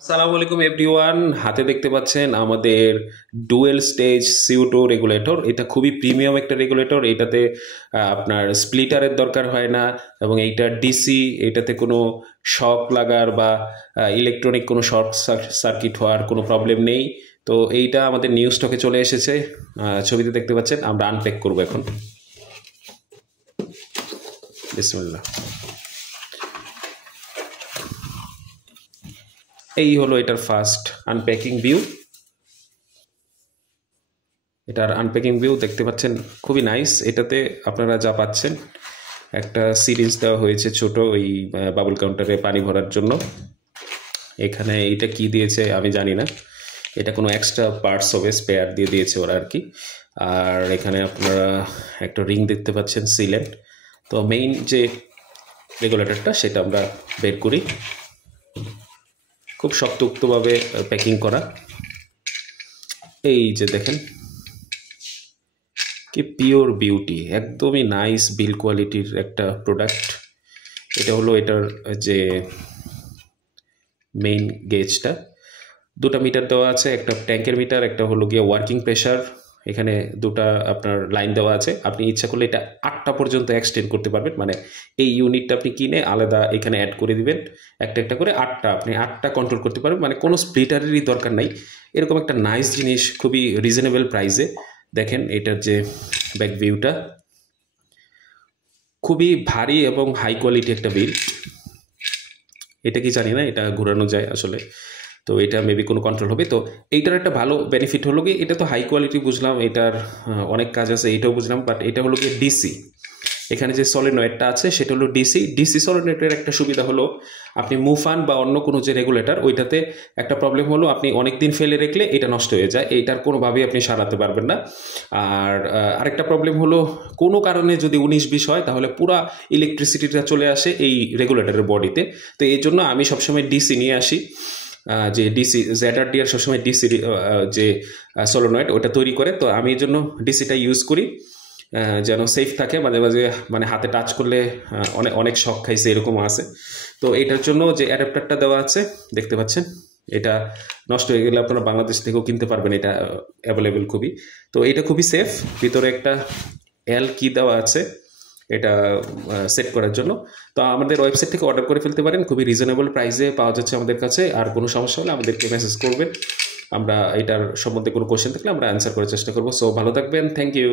আসসালামু আলাইকুম এভরিওয়ান, হাতে দেখতে পাচ্ছেন আমাদের ডুয়েল স্টেজ CO2 রেগুলেটর। এটা খুবই প্রিমিয়াম একটা রেগুলেটর। এটাতে আপনার স্প্লিটারের দরকার হয় না এবং এইটা ডিসি, এটাতে কোনো শক লাগার বা ইলেকট্রনিক কোনো শর্ট সার্কিট হওয়ার কোনো প্রবলেম নেই। তো এইটা আমাদের নিউ স্টকে চলে এসেছে, ছবিতে দেখতে পাচ্ছেন। আমরা আনপ্যাক করবো এখন। বিসমিল্লাহ। এই হলো এটার ফার্স্ট আনপ্যাকিং ভিউ। এটার আনপ্যাকিং ভিউ দেখতে পাচ্ছেন, খুবই নাইস। এটাতে আপনারা যা পাচ্ছেন, একটা সিরিঞ্জ দেওয়া হয়েছে ছোট, ওই বাবল কাউন্টারে পানি ভরার জন্য। এখানে এটা কি দিয়েছে আমি জানি না, এটা কোনো এক্সট্রা পার্টস হবে, স্পেয়ার দিয়ে দিয়েছে ওরা আর কি। আর এখানে আপনারা একটা রিং দেখতে পাচ্ছেন, সিলেন্ট। তো মেইন যে রেগুলেটরটা সেটা আমরা বের করি। খুব শক্তভাবে প্যাকিং করা। এই যে দেখেন, কি পিওর বিউটি, একদমই নাইস বিল কোয়ালিটির একটা প্রোডাক্ট। এটা হলো এটার যে মেইন গেজটা, দুটা মিটার দেওয়া আছে, একটা ট্যাঙ্কের মিটার, একটা হলো গিয়ে ওয়ার্কিং প্রেশার। এখানে দুটা আপনার লাইন দেওয়া আছে। আপনি ইচ্ছা করলে এটা 8টা পর্যন্ত এক্সটেন্ড করতে পারবেন, মানে এই ইউনিটটা আপনি কিনে আলাদা এখানে অ্যাড করে দিবেন, একটা একটা করে 8টা, আপনি 8টা কন্ট্রোল করতে পারবেন, মানে কোনো স্প্লিটারেরই দরকার নাই। এরকম একটা নাইস জিনিস, খুবই রিজনেবল প্রাইসে। দেখেন এটার যে ব্যাক ভিউটা, খুবই ভারী এবং হাই কোয়ালিটি একটা বিল। এটা কি জানি না, এটা ঘোরানো যায় আসলে, তো এটা মেবি কোনো কন্ট্রোল হবে। তো এইটার একটা ভালো বেনিফিট হলো কি, এটা তো হাই কোয়ালিটি বুঝলাম, এটার অনেক কাজ আছে, এইটাও বুঝলাম, বাট এটা হলো কি ডিসি। এখানে যে সলিনয়েডটা আছে সেটা হলো ডিসি। ডিসি সলিনয়েডের একটা সুবিধা হলো, আপনি মুফান বা অন্য কোনো যে রেগুলেটর, ওইটাতে একটা প্রবলেম হলো, আপনি অনেক দিন ফেলে রাখলে এটা নষ্ট হয়ে যায়, এইটার কোনোভাবেই আপনি সারাতে পারবেন না। আর আরেকটা প্রবলেম হলো, কোনো কারণে যদি 19-20 হয় তাহলে পুরা ইলেকট্রিসিটিটা চলে আসে এই রেগুলেটরের বডিতে। তো এই জন্য আমি সবসময় ডিসি নিয়ে আসি, যে ডিসি ZRDR সবসময় ডিসি যে সলোনয়েড ওটা তৈরি করে। তো আমি এই জন্য ডিসিটা ইউজ করি, যেন সেফ থাকে। মাঝে মাঝে মানে হাতে টাচ করলে অনেক অনেক শক খাইছে, এরকম আছে। তো এটার জন্য যে অ্যাডাপ্টারটা দেওয়া আছে দেখতে পাচ্ছেন, এটা নষ্ট হয়ে গেলে আপনারা বাংলাদেশ থেকেও কিনতে পারবেন, এটা অ্যাভেলেবেল খুবই। তো এটা খুবই সেফ। ভিতরে একটা কি দেওয়া আছে এটা সেট করার জন্য। তো আমাদের ওয়েবসাইট থেকে অর্ডার করে ফেলতে পারেন, খুবই রিজনেবল প্রাইসে পাওয়া যাচ্ছে আমাদের কাছে। আর কোনো সমস্যা হলে আমাদেরকে মেসেজ করবেন, আমরা এটার সম্বন্ধে কোনো কোয়েশ্চেন থাকলে আমরা অ্যান্সার করার চেষ্টা করবো। সো ভালো থাকবেন, থ্যাংক ইউ।